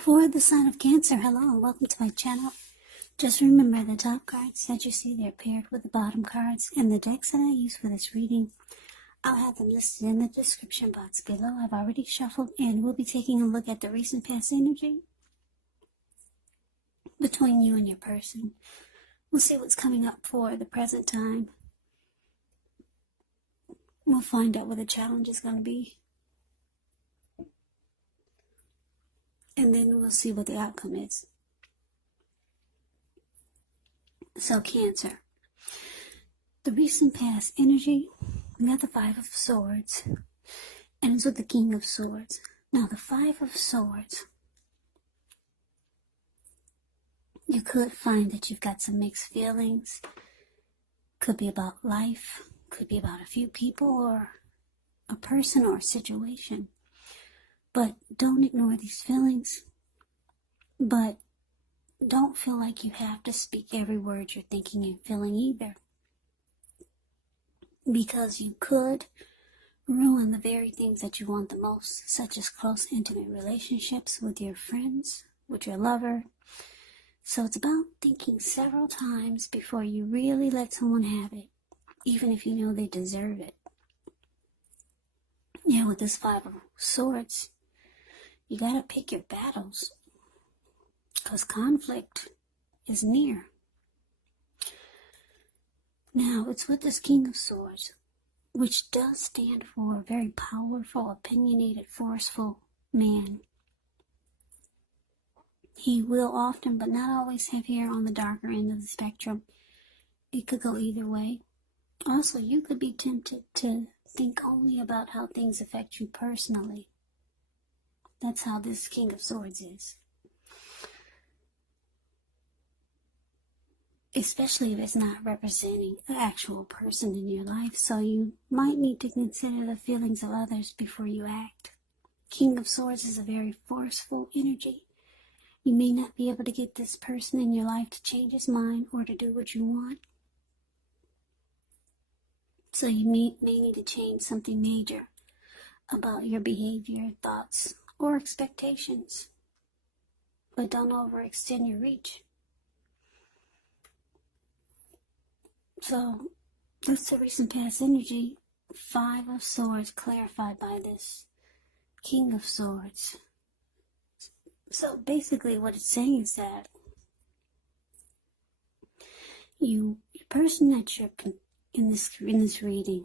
For the sign of Cancer, hello and welcome to my channel. Just remember the top cards that you see, they're paired with the bottom cards, and the decks that I use for this reading, I'll have them listed in the description box below. I've already shuffled and we'll be taking a look at the recent past energy between you and your person. We'll see what's coming up for the present time. We'll find out what the challenge is going to be. And then we'll see what the outcome is. So Cancer, the recent past energy, we got the Five of Swords, and it's with the King of Swords. Now the Five of Swords, you could find that you've got some mixed feelings. Could be about life, could be about a few people or a person or a situation. But don't ignore these feelings. But don't feel like you have to speak every word you're thinking and feeling either. Because you could ruin the very things that you want the most, such as close, intimate relationships with your friends, with your lover. So it's about thinking several times before you really let someone have it, even if you know they deserve it. Yeah, with this Five of Swords, you gotta pick your battles, because conflict is near. Now, it's with this King of Swords, which does stand for a very powerful, opinionated, forceful man. He will often, but not always, have hair on the darker end of the spectrum. It could go either way. Also, you could be tempted to think only about how things affect you personally. That's how this King of Swords is. Especially if it's not representing an actual person in your life. So you might need to consider the feelings of others before you act. King of Swords is a very forceful energy. You may not be able to get this person in your life to change his mind or to do what you want. So you may need to change something major about your behavior, thoughts, or expectations. But don't overextend your reach. So that's the recent past energy. Five of Swords clarified by this King of Swords. So basically what it's saying is that the person that you're in this reading,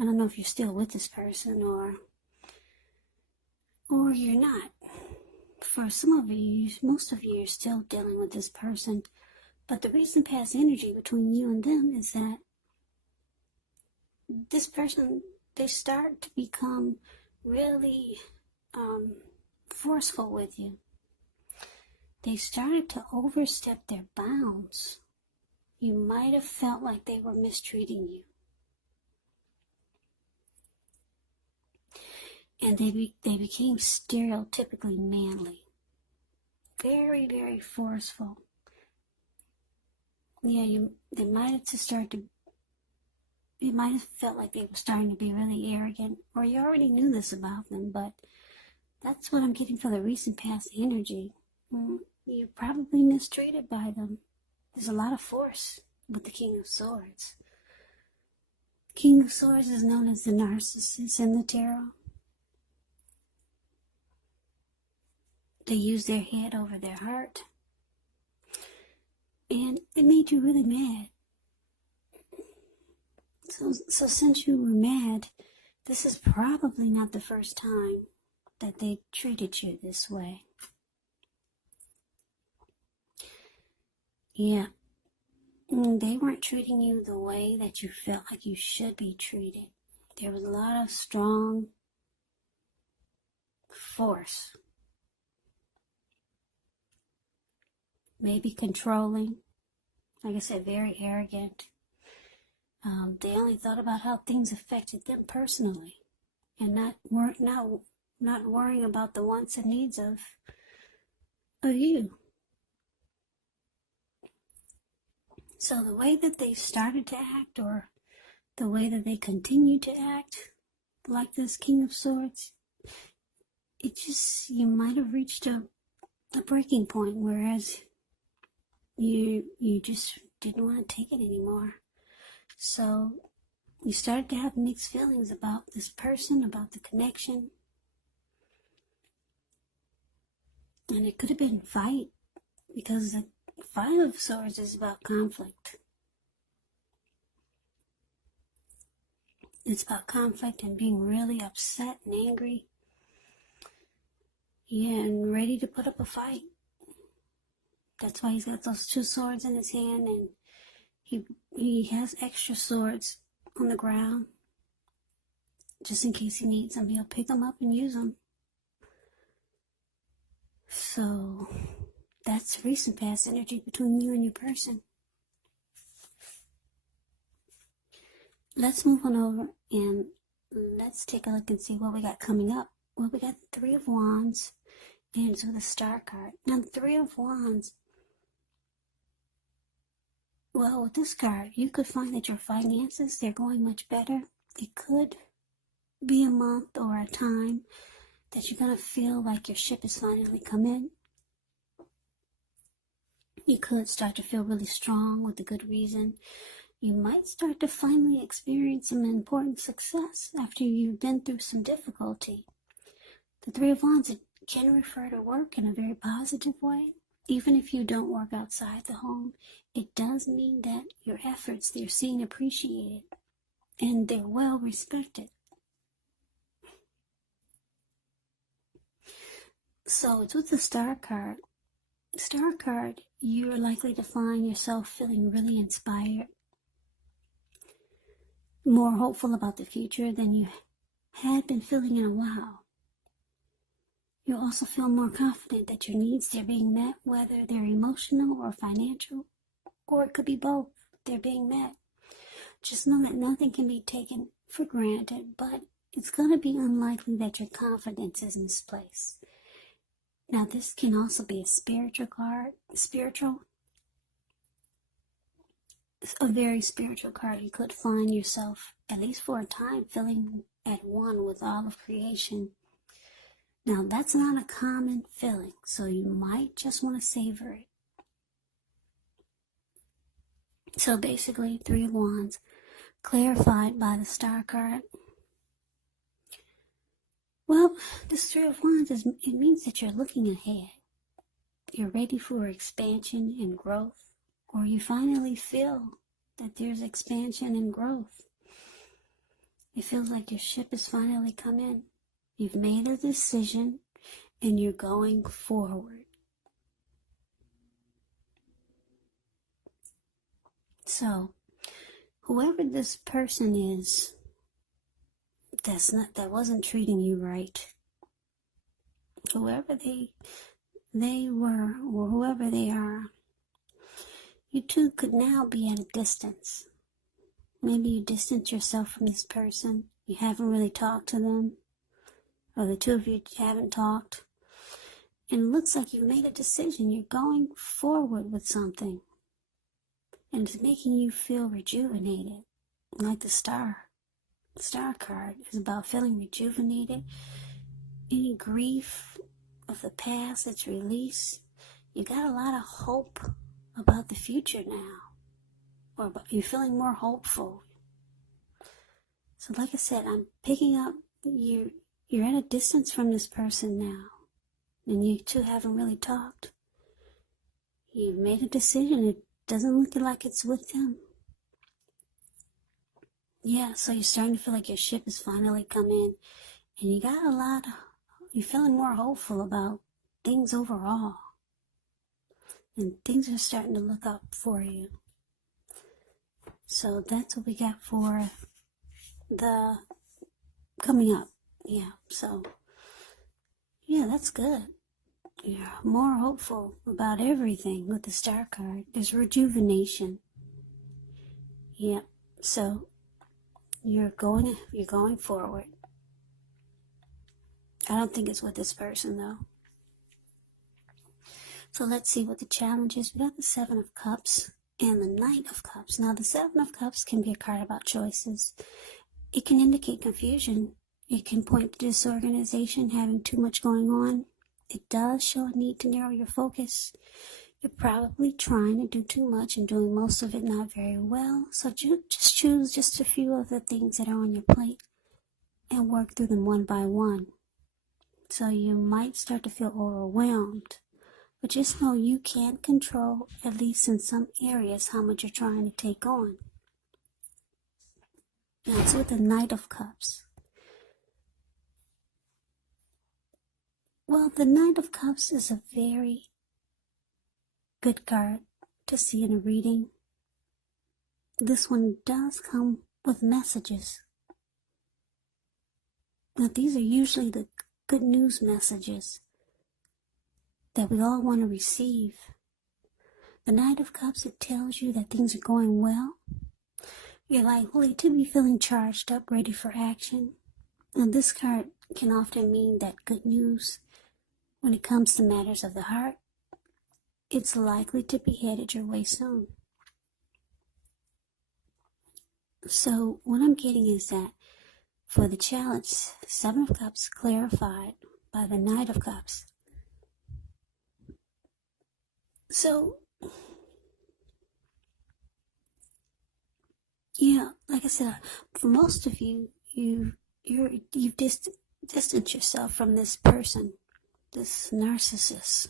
I don't know if you're still with this person or you're not. For some of you, most of you are still dealing with this person. But the recent past energy between you and them is that this person, they start to become really forceful with you. They started to overstep their bounds. You might have felt like they were mistreating you. And they became stereotypically manly. Very, very forceful. Yeah, it might have felt like they were starting to be really arrogant, or you already knew this about them, but that's what I'm getting for the recent past energy. You're probably mistreated by them. There's a lot of force with the King of Swords. King of Swords is known as the Narcissist in the tarot. They use their head over their heart. And it made you really mad. So since you were mad, this is probably not the first time that they treated you this way. Yeah. They weren't treating you the way that you felt like you should be treated. There was a lot of strong force. Maybe controlling. Like I said, very arrogant. They only thought about how things affected them personally, and not worrying about the wants and needs of you. So the way that they started to act, or the way that they continue to act, like this King of Swords, it just, you might have reached a a breaking point, whereas you just didn't want to take it anymore. So you started to have mixed feelings about this person, about the connection. And it could have been fight, because the Five of Swords is about conflict. It's about conflict and being really upset and angry. Yeah, and ready to put up a fight. That's why he's got those two swords in his hand, and he has extra swords on the ground. Just in case he needs them, he'll pick them up and use them. So that's recent past energy between you and your person. Let's move on over and let's take a look and see what we got coming up. Well, we got the Three of Wands and so the Star card. Now, the Three of Wands, well, with this card, you could find that your finances, they're going much better. It could be a month or a time that you're going to feel like your ship has finally come in. You could start to feel really strong with a good reason. You might start to finally experience some important success after you've been through some difficulty. The Three of Wands, it can refer to work in a very positive way. Even if you don't work outside the home, it does mean that your efforts, they're seen appreciated and they're well respected. So it's with the Star card. Star card, you're likely to find yourself feeling really inspired, more hopeful about the future than you had been feeling in a while. You'll also feel more confident that your needs are being met, whether they're emotional or financial, or it could be both. They're being met. Just know that nothing can be taken for granted, but it's going to be unlikely that your confidence is misplaced. Now, this can also be a spiritual card. A very spiritual card. You could find yourself, at least for a time, feeling at one with all of creation. Now, that's not a common feeling, so you might just want to savor it. So basically, Three of Wands, clarified by the Star card. Well, this Three of Wands, it means that you're looking ahead. You're ready for expansion and growth, or you finally feel that there's expansion and growth. It feels like your ship has finally come in. You've made a decision and you're going forward. So, whoever this person is, that wasn't treating you right, whoever they were or whoever they are, you two could now be at a distance. Maybe you distance yourself from this person. You haven't really talked to them, or the two of you haven't talked. And it looks like you've made a decision. You're going forward with something, and it's making you feel rejuvenated, like the Star card is about feeling rejuvenated. Any grief of the past that's released. You got a lot of hope about the future now, or you're feeling more hopeful. So like I said, I'm picking up, you're at a distance from this person now, and you two haven't really talked. You've made a decision. It doesn't look like it's with them. Yeah, so you're starting to feel like your ship has finally come in, and you're feeling more hopeful about things overall, and things are starting to look up for you. So that's what we got for the coming up. Yeah, so yeah, that's good. You're more hopeful about everything with the Star card. There's rejuvenation. Yeah, so you're going forward. I don't think it's with this person though. So let's see what the challenge is. We got the Seven of Cups and the Knight of Cups. Now the Seven of Cups can be a card about choices. It can indicate confusion. It can point to disorganization, having too much going on. it does show a need to narrow your focus. You're probably trying to do too much and doing most of it not very well. So just choose just a few of the things that are on your plate and work through them one by one. So you might start to feel overwhelmed. But just know you can't control, at least in some areas, how much you're trying to take on. Now it's with the Knight of Cups. Well, the Knight of Cups is a very good card to see in a reading. This one does come with messages. Now these are usually the good news messages that we all want to receive. The Knight of Cups, it tells you that things are going well. You're likely to be feeling charged up, ready for action. And this card can often mean that good news, when it comes to matters of the heart, it's likely to be headed your way soon. So what I'm getting is that for the challenge, 7 of Cups clarified by the Knight of Cups. So, yeah, like I said, for most of you, you've distanced yourself from this person, this narcissist,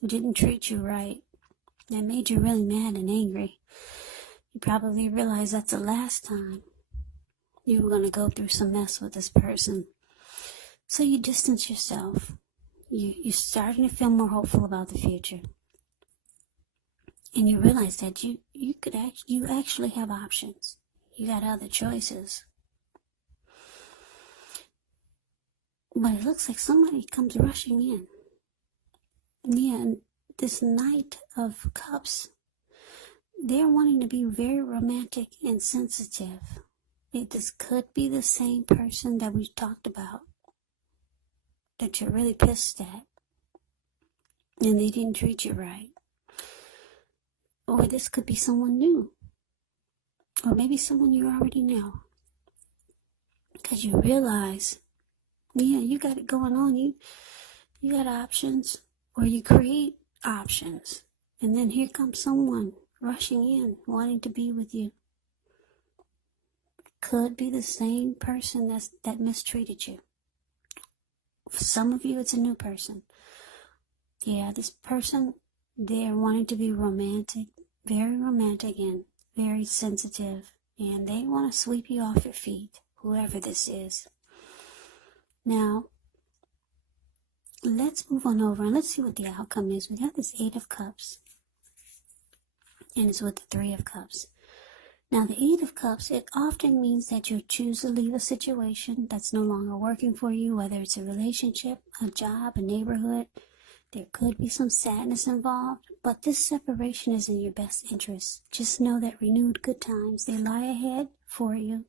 who didn't treat you right, that made you really mad and angry. You probably realize that's the last time you were going to go through some mess with this person. So you distance yourself. You're starting to feel more hopeful about the future. And you realize that you actually have options. You got other choices. But it looks like somebody comes rushing in. Yeah, and this Knight of Cups, they're wanting to be very romantic and sensitive. This could be the same person that we talked about, that you're really pissed at, and they didn't treat you right. Or this could be someone new. Or maybe someone you already know. Because you realize, yeah, you got it going on. You got options. Or you create options. And then here comes someone rushing in, wanting to be with you. Could be the same person that mistreated you. For some of you, it's a new person. Yeah, this person, they're wanting to be romantic, and very sensitive, and they want to sweep you off your feet, whoever this is. Now, let's move on over and let's see what the outcome is. We got this 8 of Cups, and it's with the 3 of Cups. Now, the 8 of Cups, it often means that you choose to leave a situation that's no longer working for you, whether it's a relationship, a job, a neighborhood. There could be some sadness involved, but this separation is in your best interest. Just know that renewed good times, they lie ahead for you.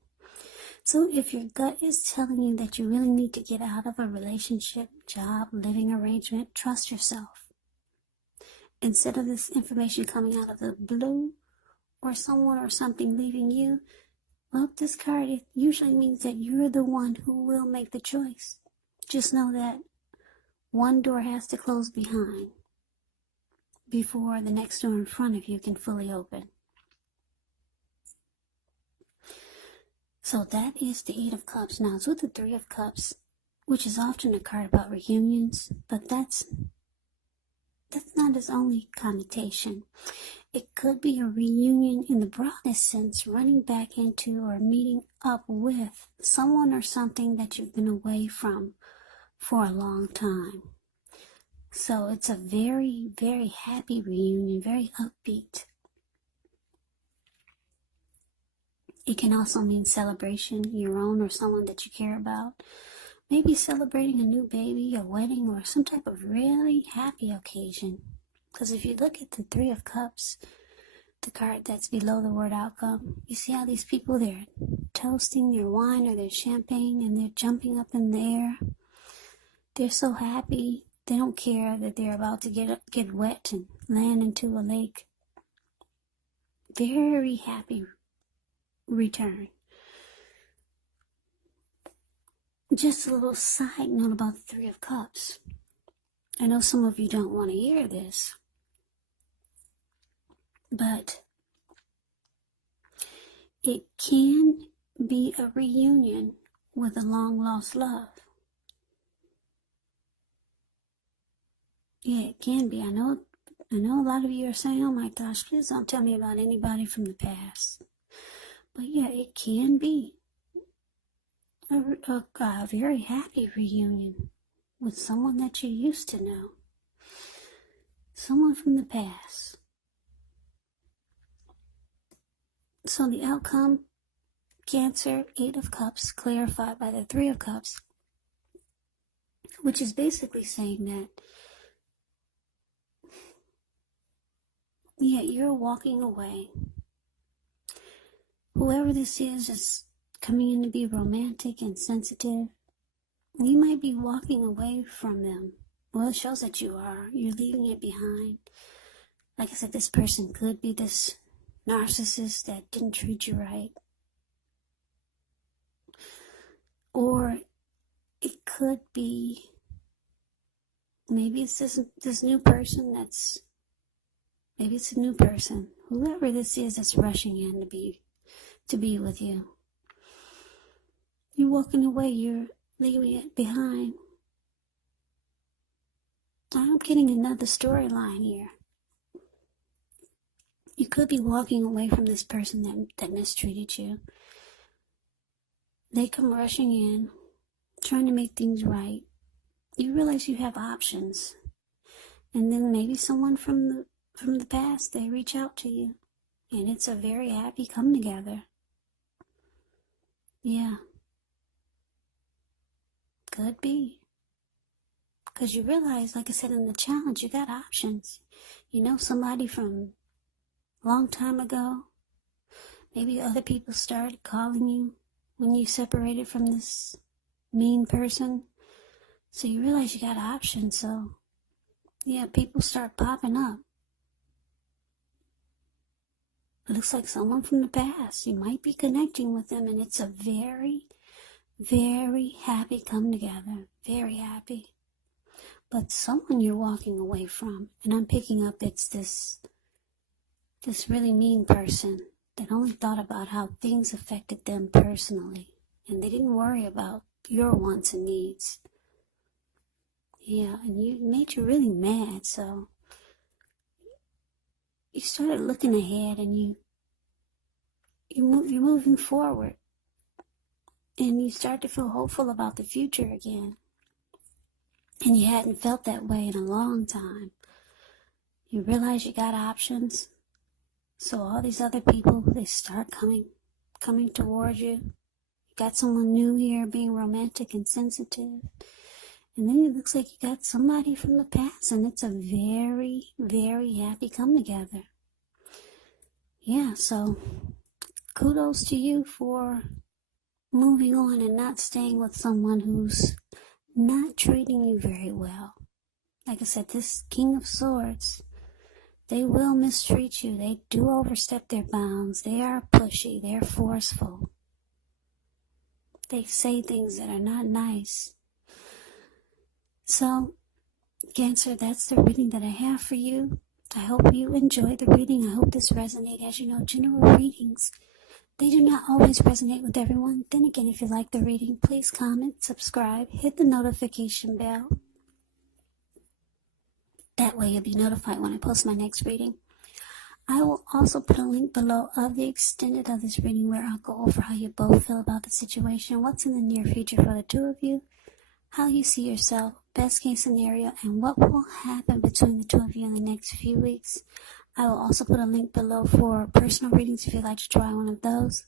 So if your gut is telling you that you really need to get out of a relationship, job, living arrangement, trust yourself. Instead of this information coming out of the blue, or someone or something leaving you, well, this card, it usually means that you're the one who will make the choice. Just know that one door has to close behind before the next door in front of you can fully open. So that is the 8 of Cups. Now, it's with the 3 of Cups, which is often a card about reunions, but that's not its only connotation. It could be a reunion in the broadest sense, running back into or meeting up with someone or something that you've been away from for a long time. So it's a very, very happy reunion, very upbeat. It can also mean celebration, your own or someone that you care about. Maybe celebrating a new baby, a wedding, or some type of really happy occasion. Because if you look at the 3 of Cups, the card that's below the word outcome, you see how these people, they're toasting their wine or their champagne and they're jumping up in the air. They're so happy. They don't care that they're about to get wet and land into a lake. Very happy return. Just a little side note about the 3 of Cups. I know some of you don't want to hear this, but it can be a reunion with a long-lost love. Yeah, it can be. I know a lot of you are saying, oh my gosh, please don't tell me about anybody from the past. But yeah, it can be a very happy reunion with someone that you used to know. Someone from the past. So the outcome, Cancer, 8 of Cups, clarified by the 3 of Cups, which is basically saying that, yeah, you're walking away. Whoever this is coming in to be romantic and sensitive. You might be walking away from them. Well, it shows that you are. You're leaving it behind. Like I said, this person could be this narcissist that didn't treat you right. Or it could be, maybe it's this new person maybe it's a new person. Whoever this is that's rushing in to be with you. You're walking away, you're leaving it behind. I'm getting another storyline here. You could be walking away from this person that mistreated you. They come rushing in, trying to make things right. You realize you have options. And then maybe someone from the past, they reach out to you. And it's a very happy come together. Yeah. Could be. Because you realize, like I said in the challenge, you got options. You know somebody from a long time ago. Maybe other people started calling you when you separated from this mean person. So you realize you got options. So, yeah, people start popping up. It looks like someone from the past. You might be connecting with them, and it's a very, very happy come together. Very happy. But someone you're walking away from, and I'm picking up it's this really mean person that only thought about how things affected them personally, and they didn't worry about your wants and needs. Yeah, and it made you really mad, so you started looking ahead, and you're moving forward, and you start to feel hopeful about the future again. And you hadn't felt that way in a long time. You realize you got options. So all these other people, they start coming towards you. You got someone new here being romantic and sensitive. And then it looks like you got somebody from the past, and it's a very, very happy come together. Yeah, so kudos to you for moving on and not staying with someone who's not treating you very well. Like I said, this King of Swords, they will mistreat you. They do overstep their bounds. They are pushy. They're forceful. They say things that are not nice. So, Cancer, that's the reading that I have for you. I hope you enjoyed the reading. I hope this resonated. As you know, general readings, they do not always resonate with everyone. Then again, if you like the reading, please comment, subscribe, hit the notification bell. That way you'll be notified when I post my next reading. I will also put a link below of the extended of this reading where I'll go over how you both feel about the situation, what's in the near future for the two of you, how you see yourself, best case scenario, and what will happen between the two of you in the next few weeks. I will also put a link below for personal readings if you'd like to try one of those.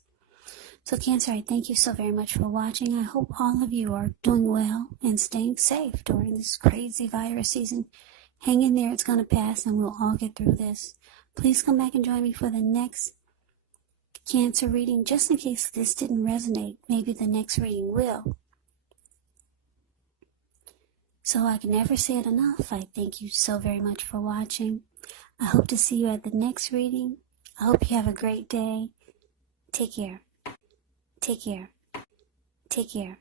So Cancer, I thank you so very much for watching. I hope all of you are doing well and staying safe during this crazy virus season. Hang in there, it's going to pass, and we'll all get through this. Please come back and join me for the next Cancer reading, just in case this didn't resonate. Maybe the next reading will. So I can never say it enough. I thank you so very much for watching. I hope to see you at the next reading. I hope you have a great day. Take care. Take care. Take care.